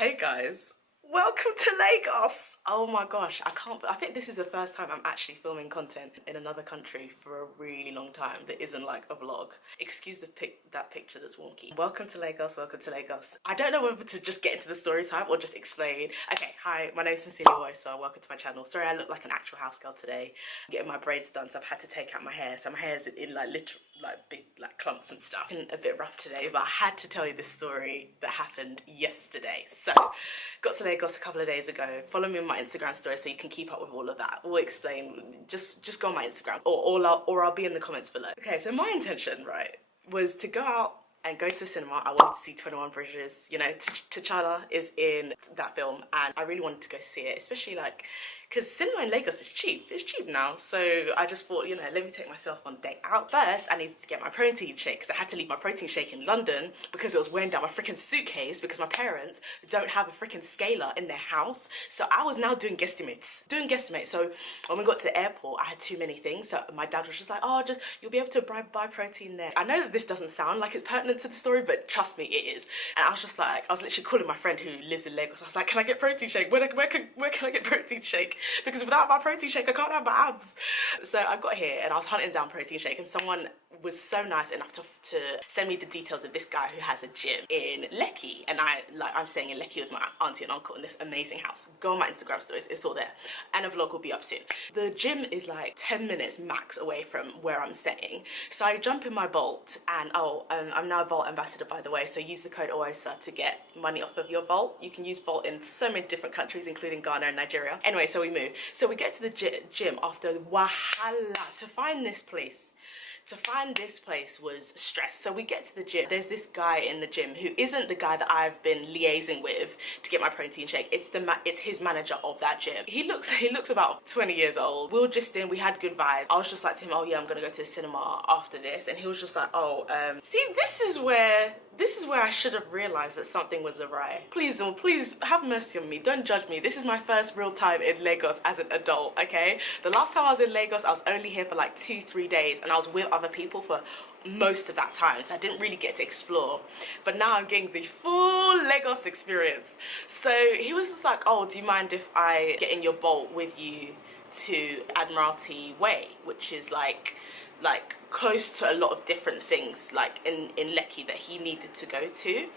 Hey guys, welcome to Lagos! Oh my gosh, I think this is the first time I'm actually filming content in another country for a really long time that isn't like a vlog. Excuse that picture that's wonky. Welcome to Lagos, welcome to Lagos. I don't know whether to just get into the story time or just explain. Okay, hi, my name is SincerelyOghosa, welcome to my channel. Sorry I look like an actual house girl today. I'm getting my braids done, so I've had to take out my hair. So my hair is in like big clumps and stuff. Been a bit rough today, but I had to tell you this story that happened yesterday. So, got to Lagos a couple of days ago. Follow me on my Instagram story so you can keep up with all of that. We'll explain. Just go on my Instagram, or I'll be in the comments below. Okay, so my intention, right, was to go out and go to the cinema. I wanted to see 21 Bridges. You know, T'Challa is in that film, and I really wanted to go see it, especially like, because cinema in Lagos is cheap. It's cheap now, so I just thought, you know, let me take myself on a day out. First, I needed to get my protein shake, because I had to leave my protein shake in London because it was weighing down my freaking suitcase, because my parents don't have a freaking scaler in their house. So I was now doing guesstimates. So when we got to the airport, I had too many things. So my dad was just like, oh, you'll be able to buy protein there. I know that this doesn't sound like it's pertinent to the story, but trust me, it is. And I was just like, I was literally calling my friend who lives in Lagos. I was like, can I get protein shake? Where can I get protein shake? Because without my protein shake, I can't have my abs. So I got here and I was hunting down protein shake, and someone was so nice enough to send me the details of this guy who has a gym in Lekki, and I'm staying in Lekki with my auntie and uncle in this amazing house. Go on my Instagram stories, it's all there, and a vlog will be up soon. The gym is like 10 minutes max away from where I'm staying, so I jump in my Bolt, and I'm now a Bolt ambassador, by the way, so use the code OGHOSA to get money off of your Bolt. You can use Bolt in so many different countries, including Ghana and Nigeria. Anyway, so we move. So we get to the gym after wahala to find this place. To find this place was stress. So we get to the gym. There's this guy in the gym who isn't the guy that I've been liaising with to get my protein shake. It's his manager of that gym. He looks about 20 years old. We were just in, we had good vibes. I was just like to him, oh yeah, I'm gonna go to the cinema after this. And he was just like, oh, see, this is where I should have realized that something was awry. Please have mercy on me. Don't judge me. This is my first real time in Lagos as an adult, okay? The last time I was in Lagos, I was only here for like 2-3 days, and I was with other people for most of that time, so I didn't really get to explore. But now I'm getting the full Lagos experience. So he was just like, oh, do you mind if I get in your Bolt with you to Admiralty Way, which is like close to a lot of different things, like in Lekki, that he needed to go to.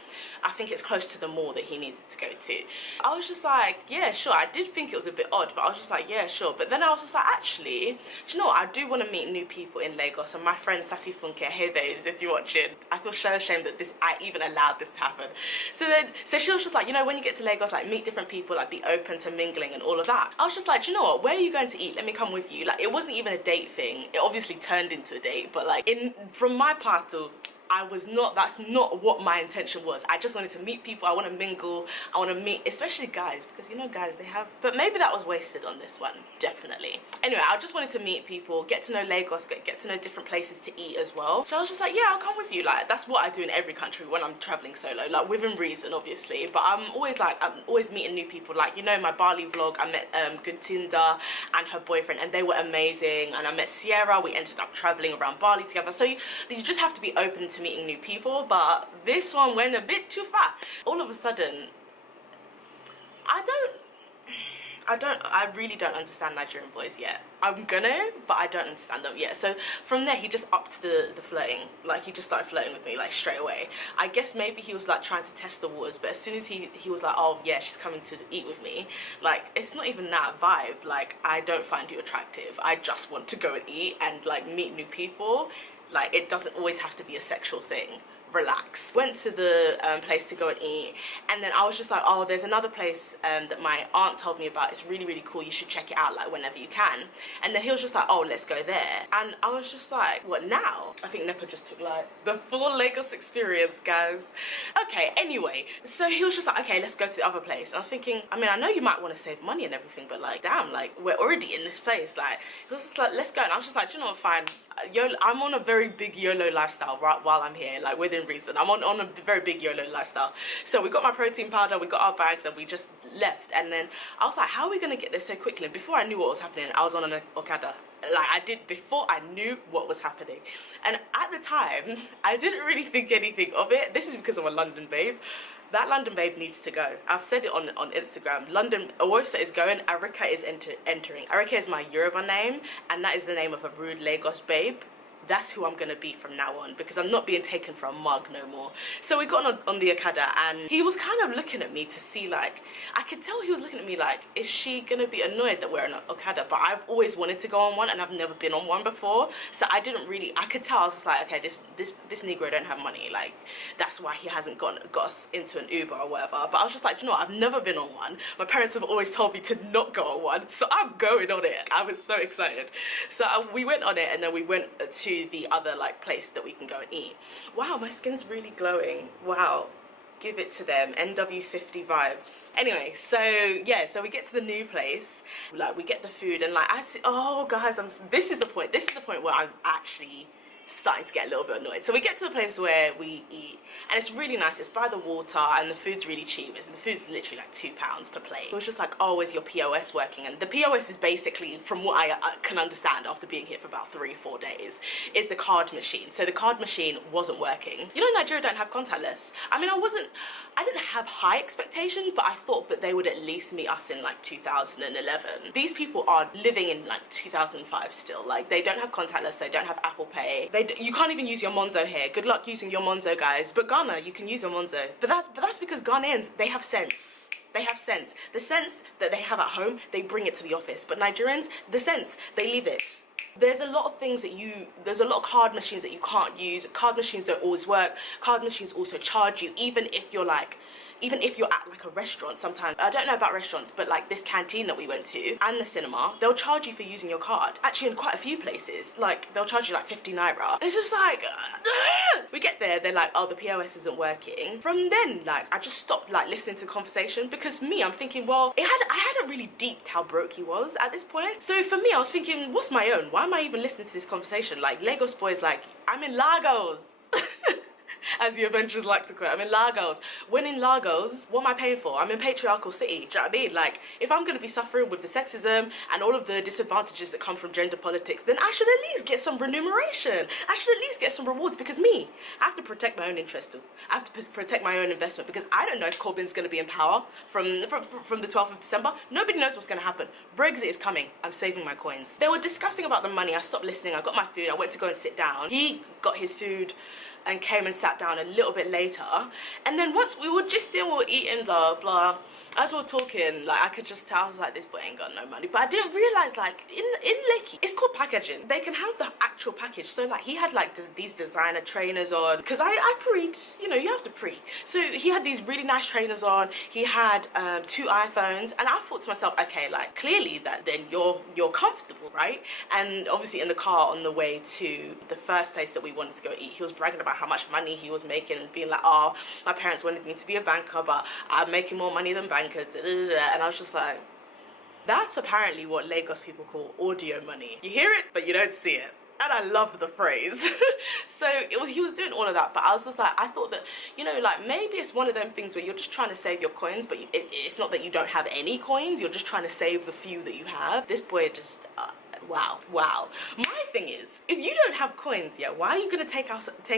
I think it's close to the mall that he needed to go to. I was just like, yeah, sure. I did think it was a bit odd, but I was just like, yeah, sure. But then I was just like, actually, do you know what? I do want to meet new people in Lagos, and my friend Sassy Funke, hey babes, if you're watching, I feel so ashamed that I even allowed this to happen. So she was just like, you know, when you get to Lagos, like meet different people, like be open to mingling and all of that. I was just like, do you know what? Where are you going to eat? Let me come with you. Like, it wasn't even a date thing. It obviously turned into a date. But like from my part too, that's not what my intention was. I just wanted to meet people. I want to mingle. I want to meet, especially guys, because you know guys, they have, but maybe that was wasted on this one, definitely. Anyway, I just wanted to meet people, get to know Lagos, get to know different places to eat as well. So I was just like, yeah, I'll come with you. Like, that's what I do in every country when I'm traveling solo, like within reason, obviously. But I'm always meeting new people. Like, you know, my Bali vlog, I met Tinda and her boyfriend, and they were amazing. And I met Sierra. We ended up traveling around Bali together. So you just have to be open to meeting new people, but this one went a bit too far. All of a sudden, I really don't understand Nigerian boys yet. I'm gonna, but I don't understand them yet. So from there, he just upped the flirting. Like, he just started flirting with me, like, straight away. I guess maybe he was like trying to test the waters, but as soon as he was like, oh yeah, she's coming to eat with me, like, it's not even that vibe. Like, I don't find you attractive. I just want to go and eat and like meet new people. Like, it doesn't always have to be a sexual thing. Relax. Went to the place to go and eat, and then I was just like, oh, there's another place that my aunt told me about. It's really, really cool. You should check it out, like, whenever you can. And then he was just like, oh, let's go there. And I was just like, what now? I think Nepa just took like the full Lagos experience, guys. Okay, anyway, so he was just like, okay, let's go to the other place. And I was thinking, I mean, I know you might want to save money and everything, but like, damn, like, we're already in this place. Like, he was just like, let's go. And I was just like, do you know what, fine. I'm on a very big YOLO lifestyle right while I'm here, like, within reason. I'm on a very big YOLO lifestyle. So we got my protein powder, we got our bags, and we just left. And then I was like, how are we gonna get there so quickly? And before I knew what was happening, I was on an Okada. Like, I did before I knew what was happening. And at the time, I didn't really think anything of it. This is because I'm a London babe. That London babe needs to go. I've said it on Instagram. London, Oghosa is going, Arika is entering. Arika is my Yoruba name, and that is the name of a rude Lagos babe. That's who I'm gonna be from now on, because I'm not being taken for a mug no more. So we got on the Okada, and he was kind of looking at me to see, like, I could tell he was looking at me like, is she gonna be annoyed that we're on an Okada? But I've always wanted to go on one, and I've never been on one before, so I could tell. I was just like, okay, this Negro don't have money, like, that's why he hasn't got us into an Uber or whatever. But I was just like, you know what, I've never been on one. My parents have always told me to not go on one, so I'm going on it. I was so excited. So we went on it, and then we went to the other like place that we can go and eat. Wow, my skin's really glowing. Wow, give it to them. NW50 vibes. Anyway, so yeah, so we get to the new place, like we get the food, and like I see, oh guys, this is the point where I'm actually starting to get a little bit annoyed. So we get to the place where we eat, and it's really nice. It's by the water, and the food's really cheap. The food's literally like £2 per plate. It was just like, oh, is your POS working? And the POS is basically, from what I can understand after being here for about 3-4 days, is the card machine. So the card machine wasn't working. You know, Nigeria don't have contactless. I mean, I didn't have high expectations, but I thought that they would at least meet us in like 2011. These people are living in like 2005 still. Like, they don't have contactless, they don't have Apple Pay. You can't even use your Monzo here. Good luck using your Monzo, guys. But Ghana, you can use your Monzo. But that's because Ghanaians, they have sense. They have sense. The sense that they have at home, they bring it to the office. But Nigerians, the sense, they leave it. There's a lot of things that there's a lot of card machines that you can't use. Card machines don't always work. Card machines also charge you, even if you're at like a restaurant sometimes. I don't know about restaurants, but like this canteen that we went to and the cinema, they'll charge you for using your card. Actually, in quite a few places, like they'll charge you like 50 naira. It's just like, we get there, they're like, oh, the POS isn't working. From then, like, I just stopped like listening to conversation, because I'm thinking, well, I hadn't really deeped how broke he was at this point. So for me, I was thinking, what's my own? Why am I even listening to this conversation? Like, Lagos boy's like, I'm in Lagos. As the Avengers like to quote, I'm in Lagos. When in Lagos, what am I paying for? I'm in patriarchal city. Do you know what I mean? Like, if I'm going to be suffering with the sexism and all of the disadvantages that come from gender politics, then I should at least get some remuneration. I should at least get some rewards, because I have to protect my own interest too. I have to protect my own investment, because I don't know if Corbyn's going to be in power from the 12th of December. Nobody knows what's going to happen. Brexit is coming. I'm saving my coins. They were discussing about the money. I stopped listening. I got my food. I went to go and sit down. He got his food and came and sat down a little bit later, and then once we were eating, blah blah, as we were talking, like I could just tell, I was like, this boy ain't got no money. But I didn't realize, like, in Lekki, it's called packaging. They can have the actual package. So like, he had like these designer trainers on, because I pre'd, you know, you have to pre. So he had these really nice trainers on. He had 2 iPhones, and I thought to myself, okay, like, clearly that then you're comfortable, right? And obviously in the car on the way to the first place that we wanted to go eat, he was bragging about how much money he was making and being like, oh, my parents wanted me to be a banker, but I'm making more money than bankers, da, da, da, da. And I was just like, that's apparently what Lagos people call audio money. You hear it, but you don't see it. And I love the phrase. So he was doing all of that, but I was just like, I thought that, you know, like, maybe it's one of them things where you're just trying to save your coins, but it's not that you don't have any coins, you're just trying to save the few that you have. This boy just, wow. My thing is, if you don't have coins, yeah, why are you gonna take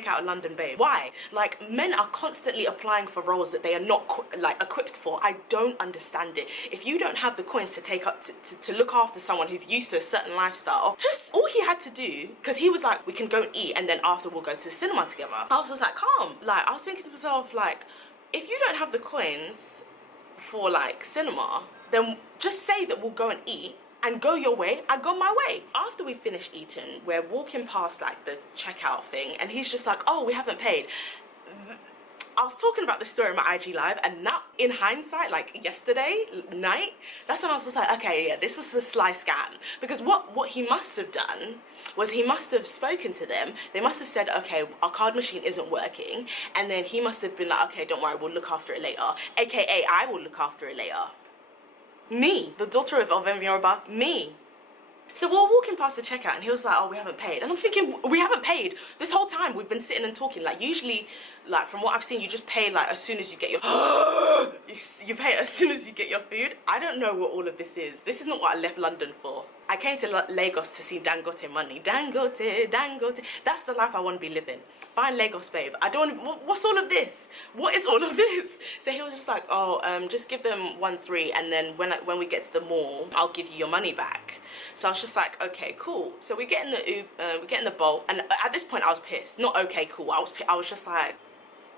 out a London babe? Why? Like, men are constantly applying for roles that they are not like equipped for. I don't understand it. If you don't have the coins to take up to look after someone who's used to a certain lifestyle, just all he had to do, because he was like, we can go and eat, and then after we'll go to the cinema together. I was just like, calm. Like, I was thinking to myself, like, if you don't have the coins for like cinema, then just say that we'll go and eat and go your way, I go my way. After we finish eating, we're walking past like the checkout thing, and he's just like, oh, we haven't paid. I was talking about this story on my IG live, and now in hindsight, like yesterday night, that's when I was just like, okay, yeah, this is a sly scam. Because what he must have done was he must have spoken to them. They must have said, okay, our card machine isn't working. And then he must have been like, okay, don't worry, we'll look after it later. AKA, I will look after it later. Me, the daughter of Yoruba, me. So we're walking past the checkout and he was like, oh, we haven't paid. And I'm thinking, we haven't paid? This whole time we've been sitting and talking. Like, usually, like, from what I've seen, you just pay, like, as soon as you get your... you pay as soon as you get your food. I don't know what all of this is. This is not what I left London for. I came to Lagos to see Dangote money. Dangote, Dangote. That's the life I want to be living. Fine Lagos, babe. I don't... What's all of this? What is all of this? So he was just like, oh, just give them 1-3, and then when we get to the mall, I'll give you your money back. So I was just like, okay, cool. So we get in the Bolt, and at this point I was pissed. Not okay, cool. I was just like,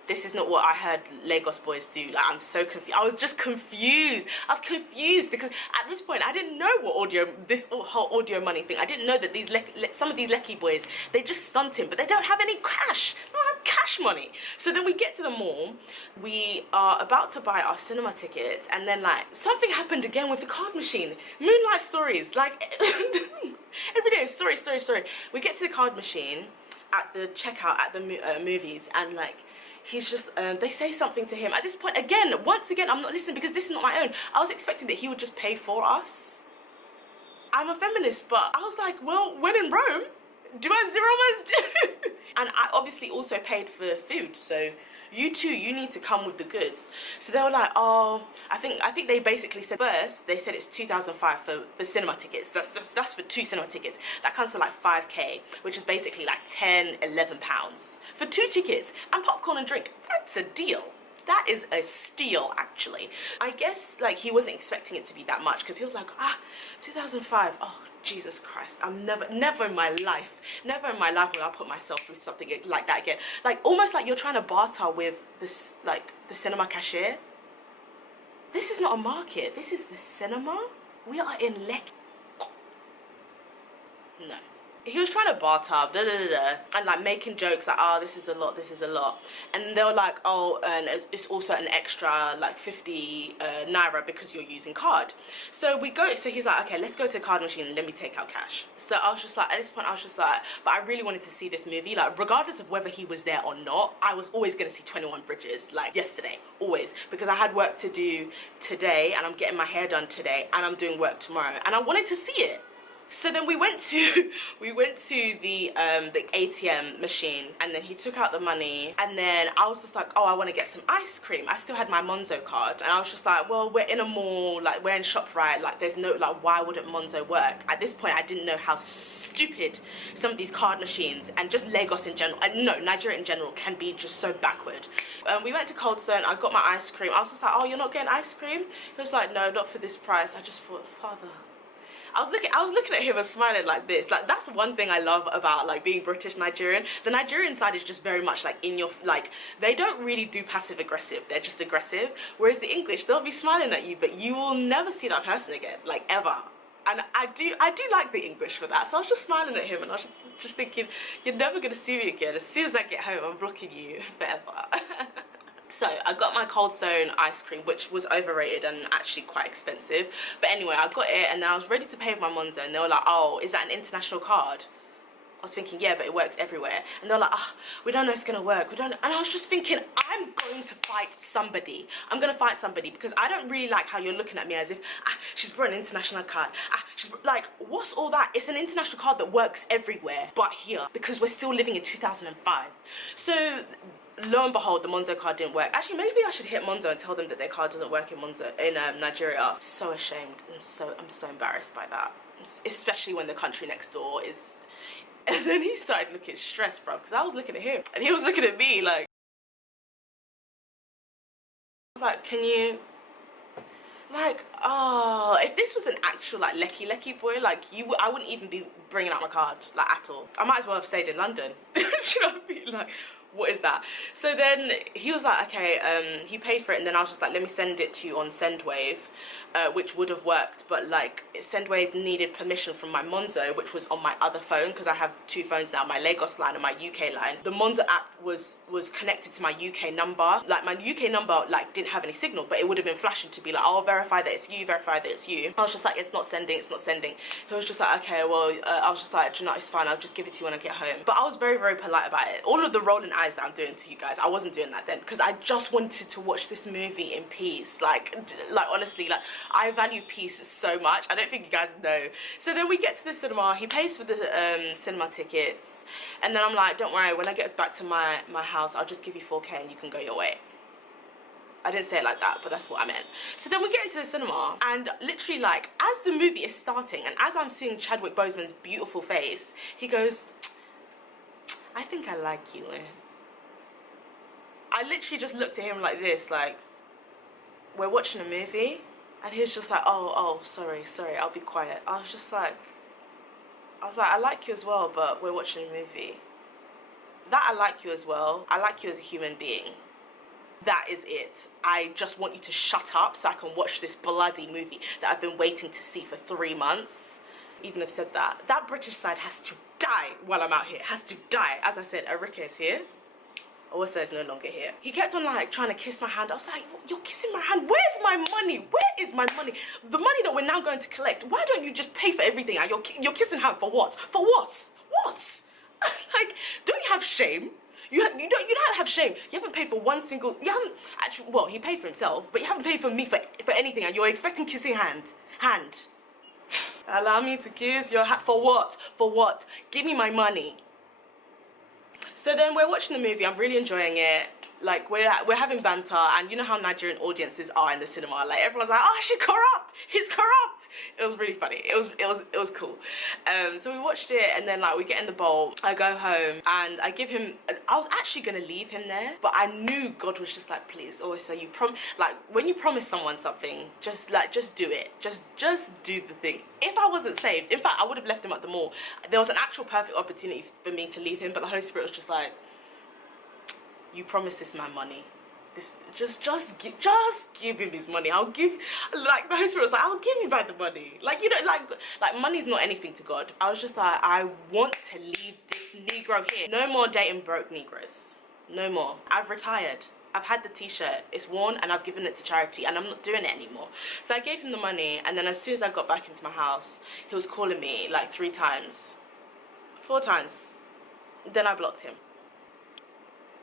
this is not what I heard Lagos boys do. Like, I'm so confused. I was just confused. I was confused because at this point I didn't know what this whole audio money thing. I didn't know that these some of these Lekki boys, they just stunting, but they don't have any cash. They don't have cash money. So then we get to the mall. We are about to buy our cinema tickets, and then like something happened again with the card machine. Moonlight stories, like every day, story. We get to the card machine at the checkout at the movies, and like, he's just, they say something to him. At this point, once again, I'm not listening because this is not my own. I was expecting that he would just pay for us. I'm a feminist, but I was like, well, when in Rome, do as the Romans do. And I obviously also paid for food, so you too, you need to come with the goods. So they were like, oh, I think they basically said, first they said it's 2005 for cinema tickets. That's for 2 cinema tickets. That comes to like 5k, which is basically like 10-11 pounds for 2 tickets and popcorn and drink. That's a deal. That is a steal, actually. I guess like he wasn't expecting it to be that much, because he was like, 2005, oh Jesus Christ, I'm never in my life will I put myself through something like that again. Like, almost like you're trying to barter with this, like, the cinema cashier. This is not a market, this is the cinema. We are in Lekki. No. He was trying to barter, and like making jokes like, oh, this is a lot. And they were like, oh, and it's also an extra like 50 naira because you're using card. So he's like, okay, let's go to the card machine and let me take out cash. So I was just like, at this point I was just like, but I really wanted to see this movie. Like, regardless of whether he was there or not, I was always going to see 21 Bridges, like yesterday, always. Because I had work to do today, and I'm getting my hair done today, and I'm doing work tomorrow, and I wanted to see it. So then we went to the ATM machine, and then he took out the money, and then I was just like, oh, I want to get some ice cream. I still had my Monzo card, and I was just like, well, we're in a mall, like we're in ShopRite, like there's no, like, why wouldn't Monzo work? At this point I didn't know how stupid some of these card machines, and just Lagos in general, and no, Nigeria in general, can be just so backward. We went to Cold Stone, I got my ice cream. I was just like, oh, you're not getting ice cream? He was like, no, not for this price. I just thought, Father. I was looking at him and smiling like this. Like, that's one thing I love about like being British Nigerian. The Nigerian side is just very much like in your, like, they don't really do passive aggressive, they're just aggressive. Whereas the English, they'll be smiling at you, but you will never see that person again, like, ever. And I do like the English for that. So I was just smiling at him, and I was just thinking, you're never gonna see me again. As soon as I get home, I'm blocking you forever. So I got my Cold Stone ice cream, which was overrated and actually quite expensive. But anyway, I got it, and then I was ready to pay with my Monzo, and they were like, oh, is that an international card? I was thinking, yeah, but it works everywhere. And they're like, we don't know it's gonna work. We don't know. And I was just thinking, I'm going to fight somebody. I'm gonna fight somebody, because I don't really like how you're looking at me as if, she's brought an international card. Like, what's all that? It's an international card that works everywhere but here, because we're still living in 2005. So lo and behold, the Monzo card didn't work. Actually, maybe I should hit Monzo and tell them that their card doesn't work in Nigeria. So ashamed. I'm so embarrassed by that. Especially when the country next door is. And then he started looking stressed, bro, because I was looking at him and he was looking at me like. I was like, can you, like, oh, if this was an actual like Lekki boy, like I wouldn't even be bringing out my card, like, at all. I might as well have stayed in London. Do you know what I mean? Like, what is that? So then he was like, okay, he paid for it, and then I was just like, let me send it to you on Sendwave, which would have worked, but like Sendwave needed permission from my Monzo, which was on my other phone, because I have 2 phones now, my Lagos line and my UK line. The Monzo app was connected to my UK number. Like, my UK number like didn't have any signal, but it would have been flashing to be like, oh, verify that it's you, verify that it's you. I was just like, it's not sending. He was just like, okay, well, I was just like, do you know, it's fine, I'll just give it to you when I get home. But I was very, very polite about it. All of the rolling eyes lies that I'm doing to you guys. I wasn't doing that then because I just wanted to watch this movie in peace. Like honestly, like I value peace so much. I don't think you guys know. So then we get to the cinema. He pays for the cinema tickets, and then I'm like, don't worry, when I get back to my house, I'll just give you 4K and you can go your way. I didn't say it like that, but that's what I meant. So then we get into the cinema, and literally, like, as the movie is starting and as I'm seeing Chadwick Boseman's beautiful face, he goes, I think I like you. I literally just looked at him like this, like, we're watching a movie, and he was just like, oh, sorry, I'll be quiet. I was like, I like you as well, but we're watching a movie. That I like you as well. I like you as a human being. That is it. I just want you to shut up so I can watch this bloody movie that I've been waiting to see for 3 months. Even have said that. That British side has to die while I'm out here. Has to die. As I said, Erika is here. Owosa is no longer here. He kept on like trying to kiss my hand. I was like, you're kissing my hand. Where's my money? Where is my money? The money that we're now going to collect. Why don't you just pay for everything? And you're kissing hand for what? For what? What? Like, don't you have shame? You don't have shame. You haven't paid for one single, you haven't actually, well, he paid for himself, but you haven't paid for me for anything, and you're expecting kissing hand. Allow me to kiss your hand. For what? For what? Give me my money. So then we're watching the movie. I'm really enjoying it. Like, we're having banter, and you know how Nigerian audiences are in the cinema. Like, everyone's like, oh, she's corrupt. He's corrupt. It was really funny. It was cool. So we watched it, and then like we get in the bowl. I go home, and I give him. I was actually gonna leave him there, but I knew God was just like, please, always say you like when you promise someone something, just do it. Just do the thing. If I wasn't saved, in fact, I would have left him at the mall. There was an actual perfect opportunity for me to leave him, but the Holy Spirit was just like, you promised this man money. Just give him his money. I'll give, like, the Holy Spirit was like, I'll give you back the money. Like, you know, like money's not anything to God. I was just like, I want to leave this Negro here. No more dating broke Negroes. No more. I've retired. I've had the t-shirt, it's worn, and I've given it to charity, and I'm not doing it anymore. So I gave him the money, and then as soon as I got back into my house, he was calling me like 3 times. 4 times. Then I blocked him.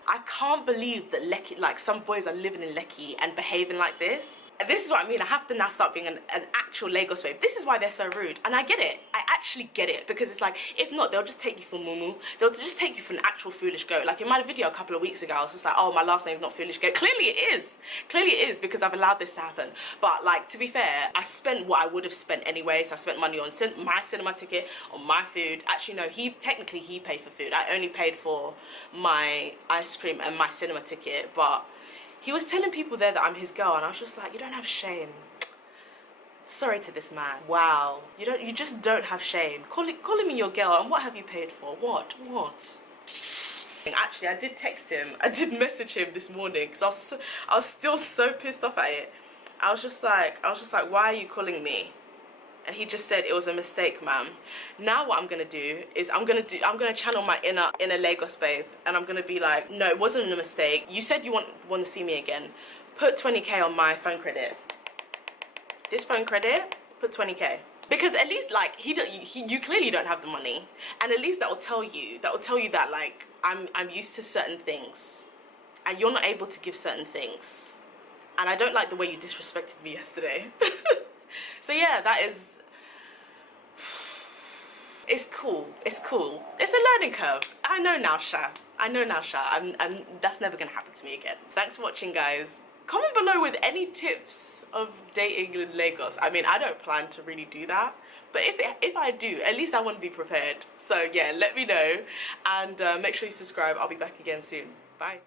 I can't believe that Lekki, like some boys are living in Lekki and behaving like this. And this is what I mean. I have to now start being an actual Lagos babe. This is why they're so rude. And I get it. I actually get it. Because it's like, if not, they'll just take you for mumu. They'll just take you for an actual foolish goat. Like in my video a couple of weeks ago, I was just like, oh, my last name's not foolish goat. Clearly it is. Clearly it is, because I've allowed this to happen. But like, to be fair, I spent what I would have spent anyway. So I spent money on my cinema ticket, on my food. Actually, no, technically he paid for food. I only paid for my ice cream and my cinema ticket, but he was telling people there that I'm his girl, and I was just like, you don't have shame. Sorry to this man. Wow, you just don't have shame. Calling me your girl, and what have you paid for? What? Actually, I did text him. I did message him this morning because I was still so pissed off at it. I was just like, why are you calling me? And he just said it was a mistake, ma'am. Now what I'm gonna do is I'm gonna channel my inner Lagos babe, and I'm gonna be like, no, it wasn't a mistake. You said you want to see me again. Put 20K on my phone credit. This phone credit, put 20K. Because at least like you clearly don't have the money, and at least that will tell you that like I'm used to certain things, and you're not able to give certain things, and I don't like the way you disrespected me yesterday. So yeah, that is, it's cool. It's a learning curve. I know now, Sha. And that's never gonna happen to me again. Thanks for watching, guys. Comment below with any tips of dating in Lagos. I mean, I don't plan to really do that, but if I do, at least I want to be prepared. So yeah, let me know, and make sure you subscribe. I'll be back again soon. Bye.